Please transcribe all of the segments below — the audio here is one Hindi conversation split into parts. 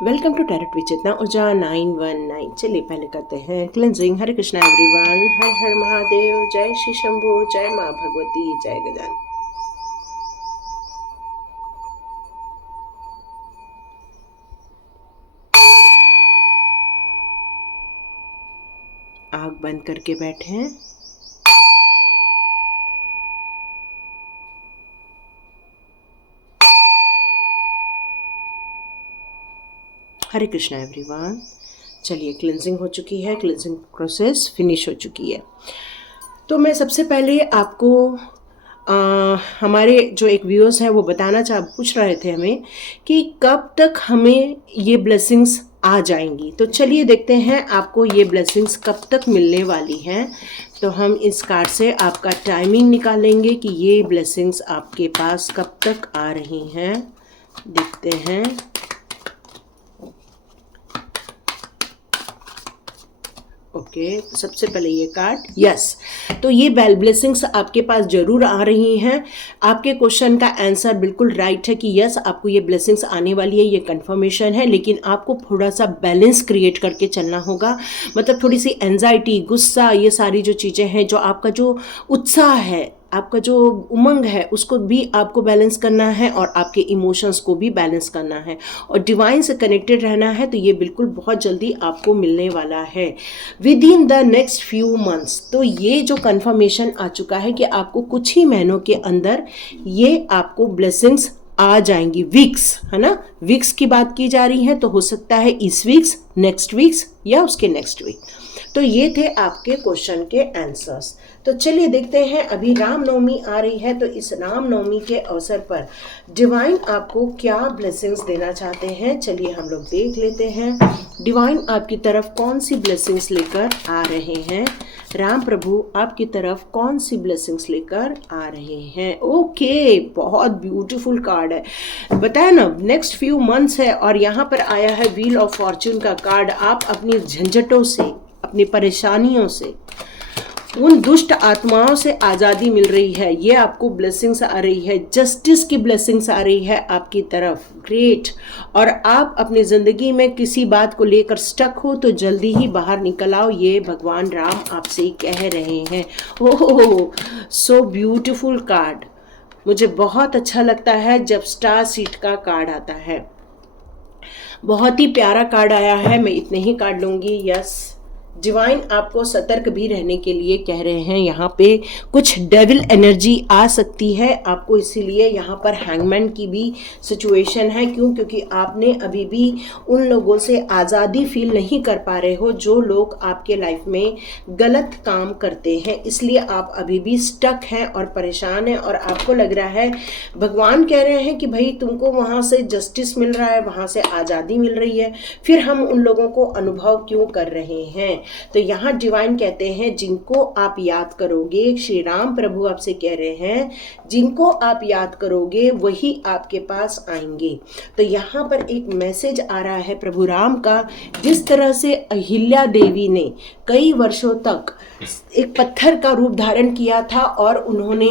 वेलकम टू टैरोट विचेतना ऊर्जा 919। चलिए पहले करते हैं क्लेंजिंग। हरे कृष्णा एवरीवन, हर हर महादेव, जय श्री शंभू, जय माँ भगवती, जय गजानन। आँख बंद करके बैठे हैं। हरे कृष्णा एवरीवन। चलिए क्लेंजिंग हो चुकी है, क्लेंजिंग प्रोसेस फिनिश हो चुकी है। तो मैं सबसे पहले आपको हमारे जो एक व्यूअर्स हैं वो पूछ रहे थे हमें कि कब तक हमें ये ब्लेसिंग्स आ जाएंगी। तो चलिए देखते हैं आपको ये ब्लेसिंग्स कब तक मिलने वाली हैं। तो हम इस कार्ड से आपका टाइमिंग निकालेंगे कि ये ब्लेसिंग्स आपके पास कब तक आ रही हैं। देखते हैं। ओके, सबसे पहले ये कार्ड, यस। तो ये बेल ब्लेसिंग्स आपके पास जरूर आ रही हैं। आपके क्वेश्चन का आंसर बिल्कुल राइट है कि यस, आपको ये ब्लेसिंग्स आने वाली है, ये कंफर्मेशन है। लेकिन आपको थोड़ा सा बैलेंस क्रिएट करके चलना होगा। मतलब थोड़ी सी एंजाइटी, गुस्सा, ये सारी जो चीज़ें हैं, जो आपका जो उत्साह है, आपका जो उमंग है, उसको भी आपको बैलेंस करना है और आपके इमोशंस को भी बैलेंस करना है और डिवाइन से कनेक्टेड रहना है। तो ये बिल्कुल बहुत जल्दी आपको मिलने वाला है with in the next few months. तो ये जो कंफर्मेशन आ चुका है कि आपको कुछ ही महीनों के अंदर ये आपको ब्लेसिंग्स आ जाएंगी। वीक्स है ना, वीक्स की बात की जा रही है, तो हो सकता है इस वीक्स, नेक्स्ट वीक्स या उसके नेक्स्ट वीक। तो ये थे आपके क्वेश्चन के आंसर्स। तो चलिए देखते हैं, अभी रामनवमी आ रही है, तो इस रामनवमी के अवसर पर डिवाइन आपको क्या ब्लेसिंग्स देना चाहते हैं। चलिए हम लोग देख लेते हैं डिवाइन आपकी तरफ कौन सी ब्लेसिंग्स लेकर आ रहे हैं। राम प्रभु आपकी तरफ कौन सी ब्लेसिंग्स लेकर आ रहे हैं। ओके, बहुत ब्यूटीफुल कार्ड है, बताया ना, नेक्स्ट फ्यू मंथ्स है। और यहाँ पर आया है व्हील ऑफ फॉर्च्यून का कार्ड। आप अपनी झंझटों से, अपनी परेशानियों से, उन दुष्ट आत्माओं से आज़ादी मिल रही है। ये आपको ब्लेसिंग्स आ रही है, जस्टिस की ब्लेसिंग्स आ रही है आपकी तरफ। ग्रेट। और आप अपनी ज़िंदगी में किसी बात को लेकर स्टक हो तो जल्दी ही बाहर निकल आओ, ये भगवान राम आपसे कह रहे हैं। ओह, सो ब्यूटीफुल कार्ड। मुझे बहुत अच्छा लगता है जब स्टार सीट का कार्ड आता है। बहुत ही प्यारा कार्ड आया है। मैं इतने ही कार्ड लूँगी। यस, डिवाइन आपको सतर्क भी रहने के लिए कह रहे हैं। यहाँ पे कुछ डेविल एनर्जी आ सकती है आपको, इसीलिए यहाँ पर हैंगमैन की भी सिचुएशन है। क्यों? क्योंकि आपने अभी भी उन लोगों से आज़ादी फील नहीं कर पा रहे हो जो लोग आपके लाइफ में गलत काम करते हैं, इसलिए आप अभी भी स्टक हैं और परेशान हैं। और आपको लग रहा है भगवान कह रहे हैं कि भाई तुमको वहाँ से जस्टिस मिल रहा है, वहाँ से आज़ादी मिल रही है, फिर हम उन लोगों को अनुभव क्यों कर रहे हैं। तो यहाँ डिवाइन कहते हैं जिनको आप याद करोगे, श्री राम प्रभु आपसे कह रहे हैं, जिनको आप याद करोगे वही आपके पास आएंगे। तो यहाँ पर एक मैसेज आ रहा है प्रभु राम का। जिस तरह से अहिल्या देवी ने कई वर्षों तक एक पत्थर का रूप धारण किया था और उन्होंने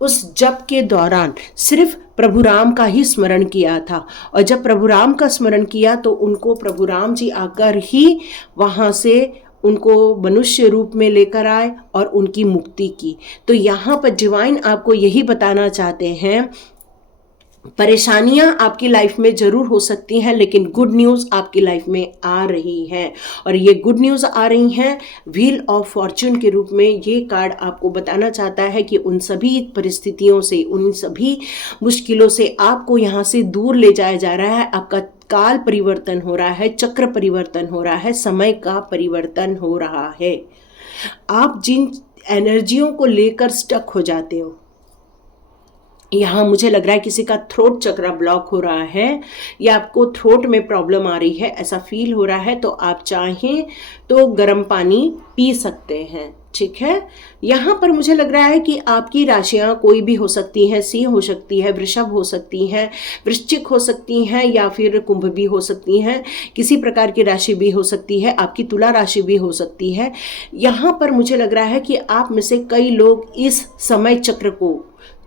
उस जप के दौरान सिर्फ प्रभु राम का ही स्मरण किया था, और जब प्रभु राम का स्मरण किया तो उनको प्रभु राम जी आकर ही वहाँ से उनको मनुष्य रूप में लेकर आए और उनकी मुक्ति की। तो यहाँ पर डिवाइन आपको यही बताना चाहते हैं, परेशानियां आपकी लाइफ में जरूर हो सकती हैं, लेकिन गुड न्यूज़ आपकी लाइफ में आ रही है। और ये गुड न्यूज़ आ रही हैं व्हील ऑफ फॉर्च्यून के रूप में। ये कार्ड आपको बताना चाहता है कि उन सभी परिस्थितियों से, उन सभी मुश्किलों से आपको यहाँ से दूर ले जाया जा रहा है। आपका काल परिवर्तन हो रहा है, चक्र परिवर्तन हो रहा है, समय का परिवर्तन हो रहा है। आप जिन एनर्जियों को लेकर स्टक हो जाते हो, यहाँ मुझे लग रहा है किसी का थ्रोट चक्र ब्लॉक हो रहा है या आपको थ्रोट में प्रॉब्लम आ रही है, ऐसा फील हो रहा है, तो आप चाहें तो गर्म पानी पी सकते हैं। ठीक है। यहाँ पर मुझे लग रहा है कि आपकी राशियाँ कोई भी हो सकती हैं, सिंह हो सकती है, वृषभ हो सकती हैं, वृश्चिक हो सकती हैं, या फिर कुंभ भी हो सकती हैं, किसी प्रकार की राशि भी हो सकती है, आपकी तुला राशि भी हो सकती है। यहाँ पर मुझे लग रहा है कि आप में से कई लोग इस समय चक्र को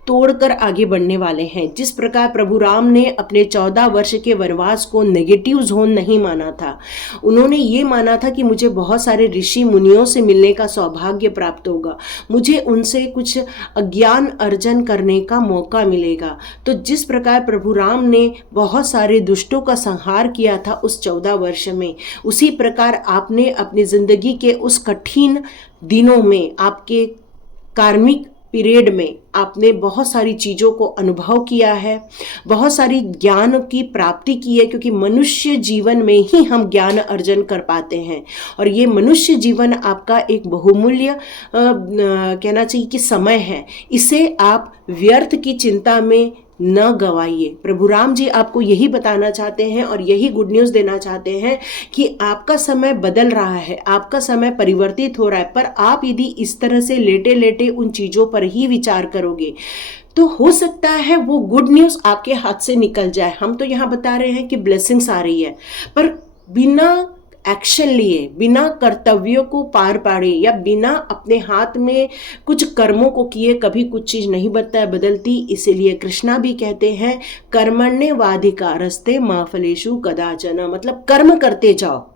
तोड़कर आगे बढ़ने वाले हैं। जिस प्रकार प्रभु राम ने अपने 14 वर्ष के वनवास को नेगेटिव जोन नहीं माना था, उन्होंने ये माना था कि मुझे बहुत सारे ऋषि मुनियों से मिलने का सौभाग्य प्राप्त होगा, मुझे उनसे कुछ ज्ञान अर्जन करने का मौका मिलेगा। तो जिस प्रकार प्रभु राम ने बहुत सारे दुष्टों का संहार किया था उस 14 वर्ष में, उसी प्रकार आपने अपनी जिंदगी के उस कठिन दिनों में, आपके कार्मिक पीरियड में आपने बहुत सारी चीज़ों को अनुभव किया है, बहुत सारी ज्ञान की प्राप्ति की है, क्योंकि मनुष्य जीवन में ही हम ज्ञान अर्जन कर पाते हैं। और ये मनुष्य जीवन आपका एक बहुमूल्य कहना चाहिए कि समय है, इसे आप व्यर्थ की चिंता में न गवाइए। प्रभु राम जी आपको यही बताना चाहते हैं और यही गुड न्यूज़ देना चाहते हैं कि आपका समय बदल रहा है, आपका समय परिवर्तित हो रहा है, पर आप यदि इस तरह से लेटे लेटे उन चीज़ों पर ही विचार करोगे तो हो सकता है वो गुड न्यूज़ आपके हाथ से निकल जाए। हम तो यहाँ बता रहे हैं कि ब्लेसिंग्स आ रही है, पर बिना एक्शन लिए, बिना कर्तव्यों को पार पाड़े या बिना अपने हाथ में कुछ कर्मों को किए कभी कुछ चीज़ नहीं बदलती। इसीलिए कृष्णा भी कहते हैं कर्मण्येवाधिकारस्ते मा फलेषु कदाचन, मतलब कर्म करते जाओ,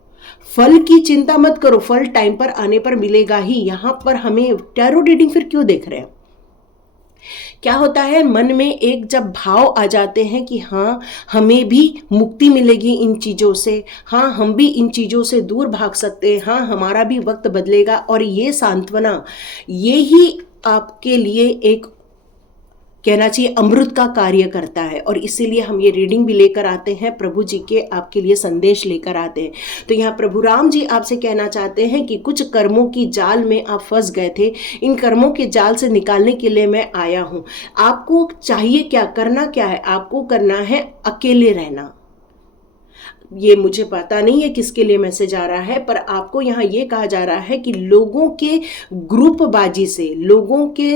फल की चिंता मत करो, फल टाइम पर आने पर मिलेगा ही। यहाँ पर हमें टैरो रीडिंग फिर क्यों देख रहे हैं? क्या होता है, मन में एक जब भाव आ जाते हैं कि हाँ हमें भी मुक्ति मिलेगी इन चीज़ों से, हाँ हम भी इन चीज़ों से दूर भाग सकते हैं, हाँ हमारा भी वक्त बदलेगा, और ये सांत्वना, ये ही आपके लिए एक कहना चाहिए अमृत का कार्य करता है। और इसीलिए हम ये रीडिंग भी लेकर आते हैं, प्रभु जी के आपके लिए संदेश लेकर आते हैं। तो यहाँ प्रभु राम जी आपसे कहना चाहते हैं कि कुछ कर्मों की जाल में आप फंस गए थे, इन कर्मों के जाल से निकालने के लिए मैं आया हूँ। आपको चाहिए क्या, करना क्या है? आपको करना है अकेले रहना। ये मुझे पता नहीं है किसके लिए मैसेज आ रहा है, पर आपको यहाँ ये कहा जा रहा है कि लोगों के ग्रुपबाजी से, लोगों के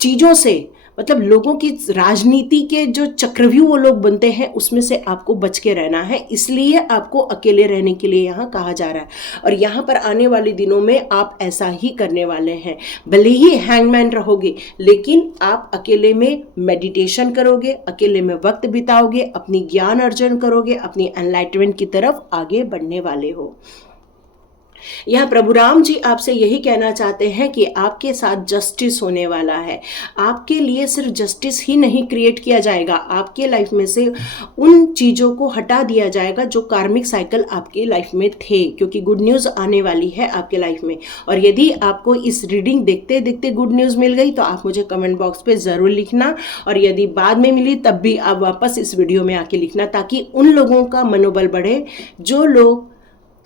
चीज़ों से, मतलब लोगों की राजनीति के जो चक्रव्यूह वो लोग बनते हैं उसमें से आपको बच के रहना है। इसलिए आपको अकेले रहने के लिए यहाँ कहा जा रहा है। और यहाँ पर आने वाले दिनों में आप ऐसा ही करने वाले हैं। भले ही हैंगमैन रहोगे, लेकिन आप अकेले में मेडिटेशन करोगे, अकेले में वक्त बिताओगे, अपनी ज्ञान अर्जन करोगे, अपनी एनलाइटमेंट की तरफ आगे बढ़ने वाले हो। यहाँ प्रभु राम जी आपसे यही कहना चाहते हैं कि आपके साथ जस्टिस होने वाला है। आपके लिए सिर्फ जस्टिस ही नहीं क्रिएट किया जाएगा, आपके लाइफ में से उन चीज़ों को हटा दिया जाएगा जो कार्मिक साइकिल आपके लाइफ में थे, क्योंकि गुड न्यूज़ आने वाली है आपके लाइफ में। और यदि आपको इस रीडिंग देखते देखते गुड न्यूज़ मिल गई तो आप मुझे कमेंट बॉक्स पे ज़रूर लिखना, और यदि बाद में मिली तब भी आप वापस इस वीडियो में आके लिखना, ताकि उन लोगों का मनोबल बढ़े जो लोग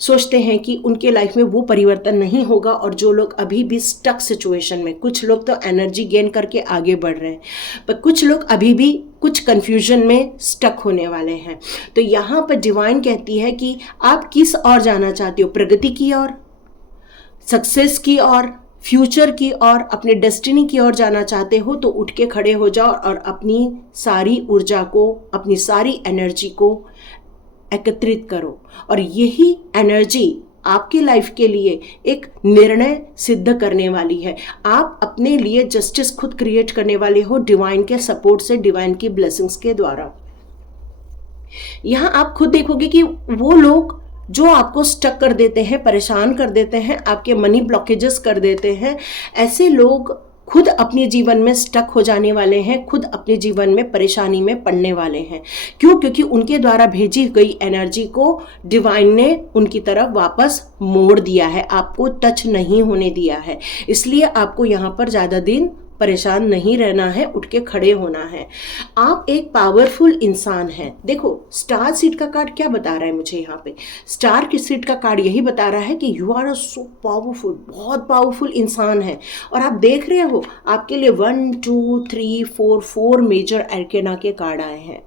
सोचते हैं कि उनके लाइफ में वो परिवर्तन नहीं होगा, और जो लोग अभी भी स्टक सिचुएशन में, कुछ लोग तो एनर्जी गेन करके आगे बढ़ रहे हैं, पर कुछ लोग अभी भी कुछ कंफ्यूजन में स्टक होने वाले हैं। तो यहाँ पर डिवाइन कहती है कि आप किस ओर जाना चाहते हो, प्रगति की ओर, सक्सेस की ओर, फ्यूचर की ओर, अपने डेस्टिनी की ओर जाना चाहते हो तो उठ के खड़े हो जाओ और अपनी सारी ऊर्जा को, अपनी सारी एनर्जी को एकत्रित करो। और यही एनर्जी आपकी लाइफ के लिए एक निर्णय सिद्ध करने वाली है। आप अपने लिए जस्टिस खुद क्रिएट करने वाले हो डिवाइन के सपोर्ट से, डिवाइन की ब्लेसिंग्स के द्वारा। यहाँ आप खुद देखोगे कि वो लोग जो आपको स्टक कर देते हैं, परेशान कर देते हैं, आपके मनी ब्लॉकेजेस कर देते हैं, ऐसे लोग खुद अपने जीवन में स्टक हो जाने वाले हैं, खुद अपने जीवन में परेशानी में पड़ने वाले हैं। क्यों? क्योंकि उनके द्वारा भेजी गई एनर्जी को डिवाइन ने उनकी तरफ वापस मोड़ दिया है, आपको टच नहीं होने दिया है। इसलिए आपको यहाँ पर ज़्यादा दिन परेशान नहीं रहना है, उठ के खड़े होना है। आप एक पावरफुल इंसान हैं। देखो स्टार सीट का कार्ड क्या बता रहा है मुझे यहाँ पे, स्टार की सीट का कार्ड यही बता रहा है कि यू आर सो पावरफुल, बहुत पावरफुल इंसान है। और आप देख रहे हो आपके लिए 1 2 3 4 मेजर एर्केना के कार्ड आए हैं,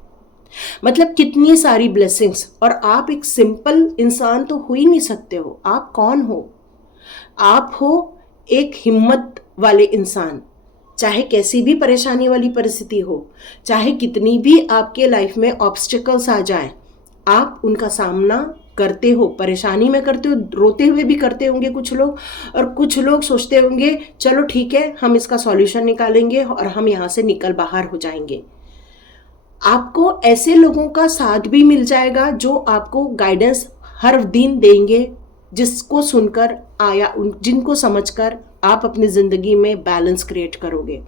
मतलब कितनी सारी ब्लेसिंग्स। और आप एक सिंपल इंसान तो हो ही नहीं सकते हो। आप कौन हो? आप हो एक हिम्मत वाले इंसान। चाहे कैसी भी परेशानी वाली परिस्थिति हो, चाहे कितनी भी आपके लाइफ में ऑब्स्टिकल्स आ जाएं, आप उनका सामना करते हो, परेशानी में करते हो, रोते हुए भी करते होंगे कुछ लोग, और कुछ लोग सोचते होंगे चलो ठीक है हम इसका सॉल्यूशन निकालेंगे और हम यहाँ से निकल बाहर हो जाएंगे। आपको ऐसे लोगों का साथ भी मिल जाएगा जो आपको गाइडेंस हर दिन देंगे, जिसको सुनकर जिनको समझकर आप अपनी ज़िंदगी में बैलेंस क्रिएट करोगे,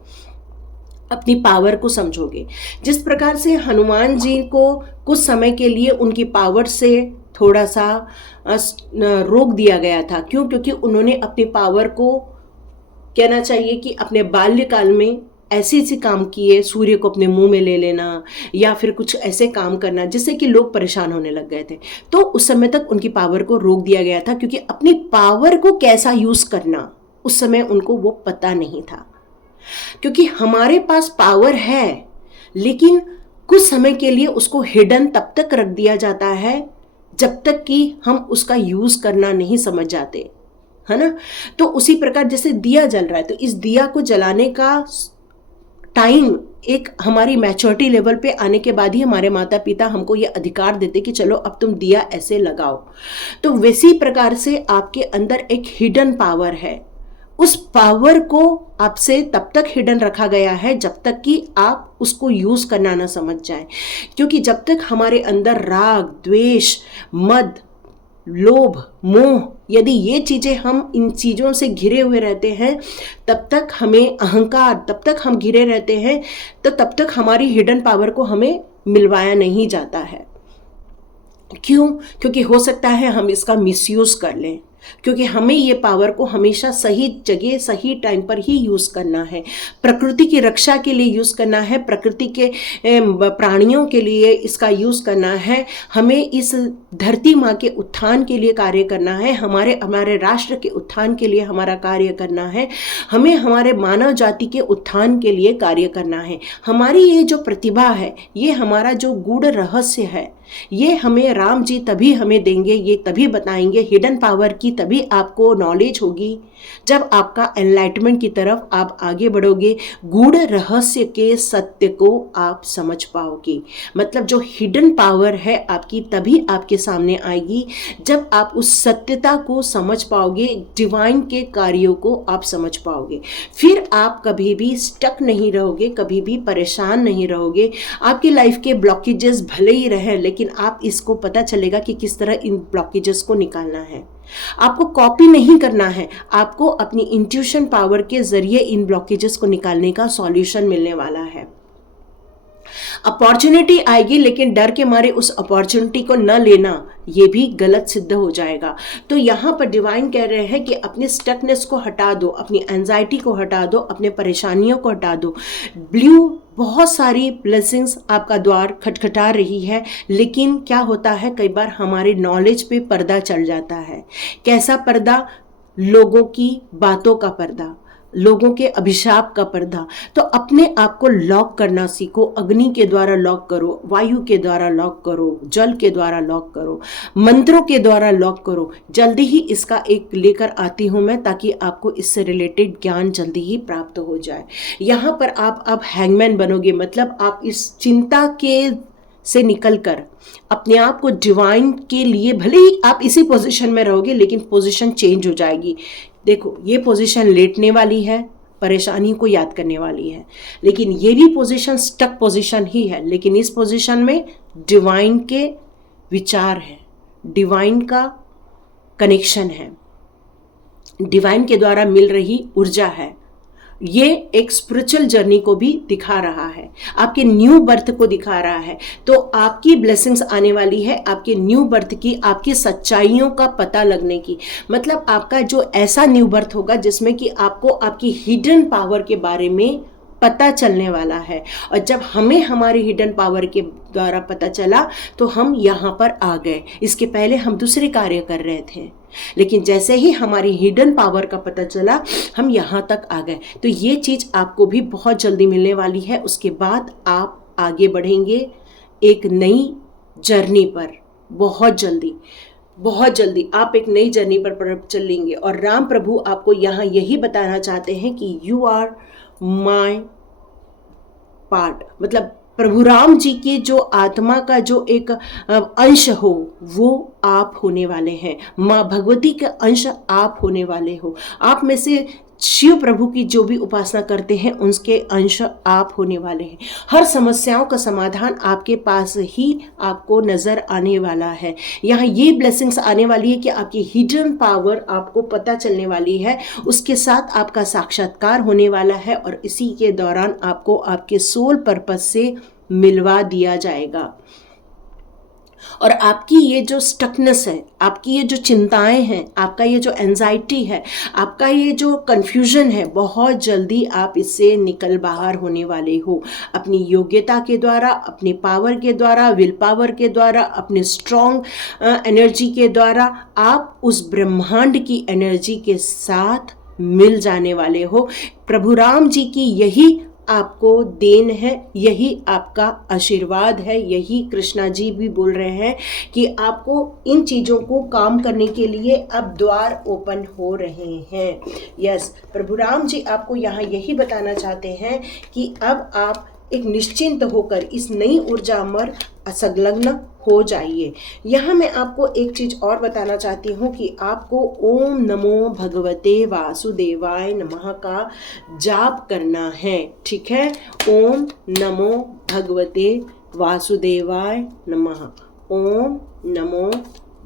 अपनी पावर को समझोगे। जिस प्रकार से हनुमान जी को कुछ समय के लिए उनकी पावर से थोड़ा सा रोक दिया गया था, क्यों? क्योंकि उन्होंने अपनी पावर को, कहना चाहिए कि अपने बाल्यकाल में ऐसे ऐसे काम किए, सूर्य को अपने मुंह में ले लेना या फिर कुछ ऐसे काम करना जिससे कि लोग परेशान होने लग गए थे। तो उस समय तक उनकी पावर को रोक दिया गया था, क्योंकि अपनी पावर को कैसा यूज करना उस समय उनको वो पता नहीं था। क्योंकि हमारे पास पावर है, लेकिन कुछ समय के लिए उसको हिडन तब तक रख दिया जाता है जब तक कि हम उसका यूज करना नहीं समझ जाते, है ना। तो उसी प्रकार जैसे दिया जल रहा है, तो इस दिया को जलाने का टाइम एक हमारी मैच्योरिटी लेवल पे आने के बाद ही हमारे माता पिता हमको ये अधिकार देते कि चलो अब तुम दिया ऐसे लगाओ। तो वैसी प्रकार से आपके अंदर एक हिडन पावर है, उस पावर को आपसे तब तक हिडन रखा गया है जब तक कि आप उसको यूज करना ना समझ जाएं। क्योंकि जब तक हमारे अंदर राग, द्वेष, मद, लोभ, मोह, यदि ये चीजें, हम इन चीजों से घिरे हुए रहते हैं, तब तक हमें अहंकार, तब तक हम घिरे रहते हैं, तो तब तक हमारी हिडन पावर को हमें मिलवाया नहीं जाता है। क्यों? क्योंकि हो सकता है हम इसका मिसयूज कर लें, क्योंकि हमें ये पावर को हमेशा सही जगह सही टाइम पर ही यूज करना है, प्रकृति की रक्षा के लिए यूज करना है, प्रकृति के प्राणियों के लिए इसका यूज करना है, हमें इस धरती माँ के उत्थान के लिए कार्य करना है, हमारे राष्ट्र के उत्थान के लिए हमारा कार्य करना है, हमें हमारे मानव जाति के उत्थान के लिए कार्य करना है। हमारी ये जो प्रतिभा है, ये हमारा जो गूढ़ रहस्य है, ये हमें राम जी तभी हमें देंगे, ये तभी बताएंगे। हिडन पावर की तभी आपको नॉलेज होगी जब आपका एनलाइटमेंट की तरफ आप आगे बढ़ोगे, गूढ़ रहस्य के सत्य को आप समझ पाओगे। मतलब जो हिडन पावर है आपकी तभी आपके सामने आएगी जब आप उस सत्यता को समझ पाओगे, डिवाइन के कार्यों को आप समझ पाओगे। फिर आप कभी भी स्टक नहीं रहोगे, कभी भी परेशान नहीं रहोगे। आपकी लाइफ के ब्लॉकेजेस भले ही रहे, लेकिन आप इसको पता चलेगा कि किस तरह इन ब्लॉकेजेस को निकालना है। आपको कॉपी नहीं करना है, आपको अपनी इंट्यूशन पावर के जरिए इन ब्लॉकेजेस को निकालने का सॉल्यूशन मिलने वाला है। अपॉर्चुनिटी आएगी, लेकिन डर के मारे उस अपॉर्चुनिटी को न लेना, ये भी गलत सिद्ध हो जाएगा। तो यहाँ पर डिवाइन कह रहे हैं कि अपनी स्टकनेस को हटा दो, अपनी एंजाइटी को हटा दो, अपने परेशानियों को हटा दो। ब्लू बहुत सारी ब्लेसिंग्स आपका द्वार खटखटा रही है, लेकिन क्या होता है, कई बार हमारे नॉलेज पे पर्दा चढ़ जाता है। कैसा पर्दा? लोगों की बातों का पर्दा, लोगों के अभिशाप का पर्दा। तो अपने आप को लॉक करना सीखो। अग्नि के द्वारा लॉक करो, वायु के द्वारा लॉक करो, जल के द्वारा लॉक करो, मंत्रों के द्वारा लॉक करो। जल्दी ही इसका एक लेकर आती हूँ मैं, ताकि आपको इससे रिलेटेड ज्ञान जल्दी ही प्राप्त हो जाए। यहाँ पर आप अब हैंगमैन बनोगे, मतलब आप इस चिंता के से निकलकर अपने आप को डिवाइन के लिए, भले ही आप इसी पोजीशन में रहोगे, लेकिन पोजीशन चेंज हो जाएगी। देखो, ये पोजीशन लेटने वाली है, परेशानी को याद करने वाली है, लेकिन ये भी पोजीशन स्टक पोजीशन ही है। लेकिन इस पोजीशन में डिवाइन के विचार है, डिवाइन का कनेक्शन है, डिवाइन के द्वारा मिल रही ऊर्जा है। ये एक स्पिरिचुअल जर्नी को भी दिखा रहा है, आपके न्यू बर्थ को दिखा रहा है। तो आपकी ब्लेसिंग्स आने वाली है, आपके न्यू बर्थ की, आपकी सच्चाइयों का पता लगने की। मतलब आपका जो ऐसा न्यू बर्थ होगा जिसमें कि आपको आपकी हिडन पावर के बारे में पता चलने वाला है। और जब हमें हमारी हिडन पावर के द्वारा पता चला तो हम यहाँ पर आ गए। इसके पहले हम दूसरे कार्य कर रहे थे, लेकिन जैसे ही हमारी हिडन पावर का पता चला हम यहाँ तक आ गए। तो ये चीज़ आपको भी बहुत जल्दी मिलने वाली है। उसके बाद आप आगे बढ़ेंगे एक नई जर्नी पर। बहुत जल्दी आप एक नई जर्नी पर चलेंगे। और राम प्रभु आपको यहाँ यही बताना चाहते हैं कि यू आर माय पार्ट, मतलब प्रभु राम जी की जो आत्मा का जो एक अंश हो वो आप होने वाले हैं। माँ भगवती के अंश आप होने वाले हो। आप में से शिव प्रभु की जो भी उपासना करते हैं उनके अंश आप होने वाले हैं। हर समस्याओं का समाधान आपके पास ही आपको नजर आने वाला है। यहाँ ये ब्लेसिंग्स आने वाली है कि आपकी हिडन पावर आपको पता चलने वाली है, उसके साथ आपका साक्षात्कार होने वाला है और इसी के दौरान आपको आपके सोल पर्पस से मिलवा दिया जाएगा। और आपकी ये जो स्टकनेस है, आपकी ये जो चिंताएं हैं, आपका ये जो एंजाइटी है, आपका ये जो कंफ्यूजन है, बहुत जल्दी आप इससे निकल बाहर होने वाले हो। अपनी योग्यता के द्वारा, अपनी पावर के द्वारा, विल पावर के द्वारा, अपने स्ट्रॉन्ग एनर्जी के द्वारा आप उस ब्रह्मांड की एनर्जी के साथ मिल जाने वाले हो। प्रभु राम जी की यही आपको देन है, यही आपका आशीर्वाद है। यही कृष्णा जी भी बोल रहे हैं कि आपको इन चीज़ों को काम करने के लिए अब द्वार ओपन हो रहे हैं। यस, प्रभु राम जी आपको यहाँ यही बताना चाहते हैं कि अब आप एक निश्चिंत होकर इस नई ऊर्जा में संलग्न हो जाइए। यहाँ मैं आपको एक चीज और बताना चाहती हूँ कि आपको ओम नमो भगवते वासुदेवाय नमः का जाप करना है। ठीक है, ओम नमो भगवते वासुदेवाय नमः, ओम नमो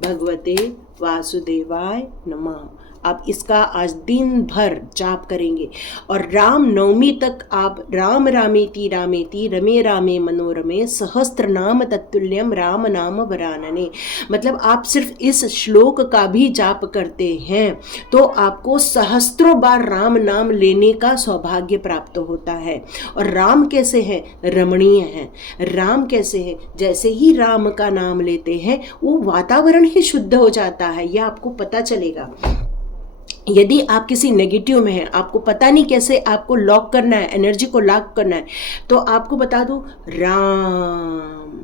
भगवते वासुदेवाय नमः। आप इसका आज दिन भर जाप करेंगे और राम नवमी तक आप राम रामेति रामेति रमे रामे मनोरमे सहस्त्र नाम तत्तुल्यम राम नाम वरानने, मतलब आप सिर्फ इस श्लोक का भी जाप करते हैं तो आपको सहस्त्रों बार राम नाम लेने का सौभाग्य प्राप्त होता है। और राम कैसे है? रमणीय है। राम कैसे है? जैसे ही राम का नाम लेते हैं वो वातावरण ही शुद्ध हो जाता है, यह आपको पता चलेगा। यदि आप किसी नेगेटिव में हैं, आपको पता नहीं कैसे आपको लॉक करना है, एनर्जी को लॉक करना है, तो आपको बता दूं राम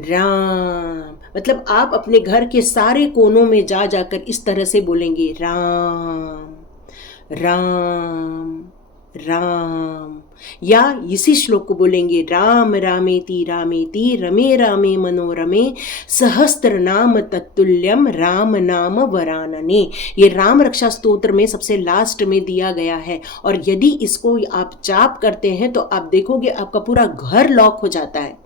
राम, मतलब आप अपने घर के सारे कोनों में जा जाकर इस तरह से बोलेंगे राम राम राम, या इसी श्लोक को बोलेंगे राम रामेति रामेति रमे रामे मनोरमे सहस्त्र नाम तत्तुल्यम राम नाम वरानने। ये राम रक्षा स्तोत्र में सबसे लास्ट में दिया गया है और यदि इसको आप जाप करते हैं तो आप देखोगे आपका पूरा घर लॉक हो जाता है,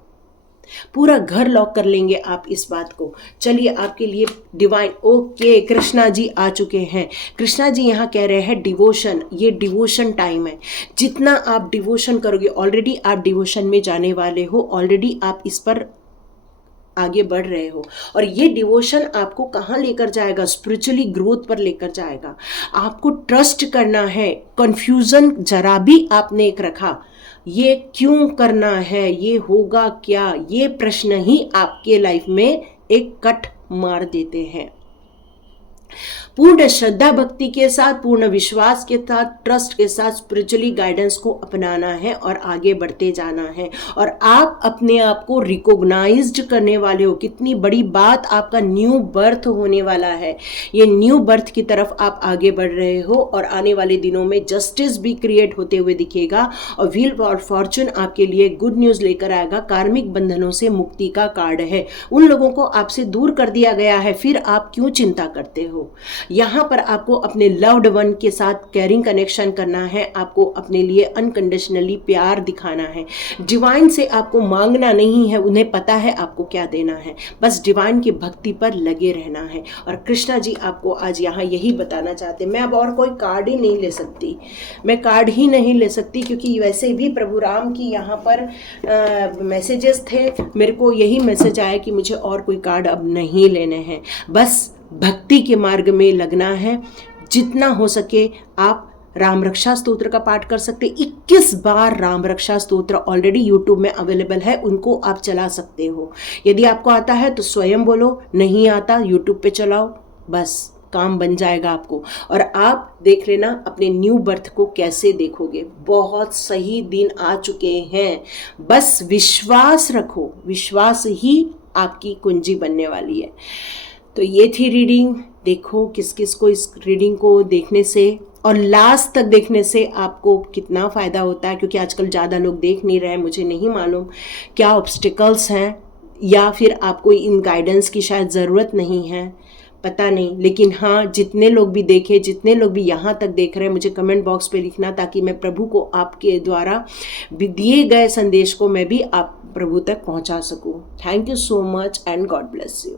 पूरा घर लॉक कर लेंगे आप इस बात को। चलिए आपके लिए डिवाइन, ओके कृष्णा जी आ चुके हैं। कृष्णा जी यहाँ कह रहे हैं डिवोशन, ये डिवोशन टाइम है। जितना आप डिवोशन करोगे, ऑलरेडी आप डिवोशन में जाने वाले हो, ऑलरेडी आप इस पर आगे बढ़ रहे हो और ये डिवोशन आपको कहाँ लेकर जाएगा? स्पिरिचुअली ग्रोथ पर लेकर जाएगा। आपको ट्रस्ट करना है। कंफ्यूजन जरा भी आपने एक रखा, ये क्यों करना है, ये होगा क्या, ये प्रश्न ही आपके लाइफ में एक कट मार देते हैं। पूर्ण श्रद्धा भक्ति के साथ, पूर्ण विश्वास के साथ, ट्रस्ट के साथ स्पिरिचुअली गाइडेंस को अपनाना है और आगे बढ़ते जाना है। और आप अपने आप को रिकॉग्नाइज्ड करने वाले हो। कितनी बड़ी बात, आपका न्यू बर्थ होने वाला है। ये न्यू बर्थ की तरफ आप आगे बढ़ रहे हो और आने वाले दिनों में जस्टिस भी क्रिएट होते हुए दिखेगा और व्हील और फॉर्चून आपके लिए गुड न्यूज लेकर आएगा। कार्मिक बंधनों से मुक्ति का कार्ड है। उन लोगों को आपसे दूर कर दिया गया है, फिर आप क्यों चिंता करते हो? यहाँ पर आपको अपने लव्ड वन के साथ कैरिंग कनेक्शन करना है। आपको अपने लिए अनकंडीशनली प्यार दिखाना है। डिवाइन से आपको मांगना नहीं है, उन्हें पता है आपको क्या देना है। बस डिवाइन की भक्ति पर लगे रहना है। और कृष्णा जी आपको आज यहाँ यही बताना चाहते हैं। मैं अब और कोई कार्ड ही नहीं ले सकती, मैं कार्ड ही नहीं ले सकती क्योंकि वैसे भी प्रभु राम की यहाँ पर मैसेजेस थे। मेरे को यही मैसेज आया कि मुझे और कोई कार्ड अब नहीं लेने हैं, बस भक्ति के मार्ग में लगना है। जितना हो सके आप राम रक्षा स्तोत्र का पाठ कर सकते। 21 बार राम रक्षा स्तोत्र ऑलरेडी यूट्यूब में अवेलेबल है, उनको आप चला सकते हो। यदि आपको आता है तो स्वयं बोलो, नहीं आता यूट्यूब पे चलाओ, बस काम बन जाएगा आपको। और आप देख लेना अपने न्यू बर्थ को कैसे देखोगे। बहुत सही दिन आ चुके हैं, बस विश्वास रखो, विश्वास ही आपकी कुंजी बनने वाली है। तो ये थी रीडिंग। देखो किस किस को इस रीडिंग को देखने से और लास्ट तक देखने से आपको कितना फ़ायदा होता है, क्योंकि आजकल ज़्यादा लोग देख नहीं रहे हैं, मुझे नहीं मालूम क्या ऑब्स्टिकल्स हैं, या फिर आपको इन गाइडेंस की शायद ज़रूरत नहीं है, पता नहीं। लेकिन हाँ, जितने लोग भी देखे, जितने लोग भी यहाँ तक देख रहे हैं, मुझे कमेंट बॉक्स पे लिखना, ताकि मैं प्रभु को आपके द्वारा दिए गए संदेश को मैं भी आप प्रभु तक पहुँचा सकूँ। Thank you so much and God bless you.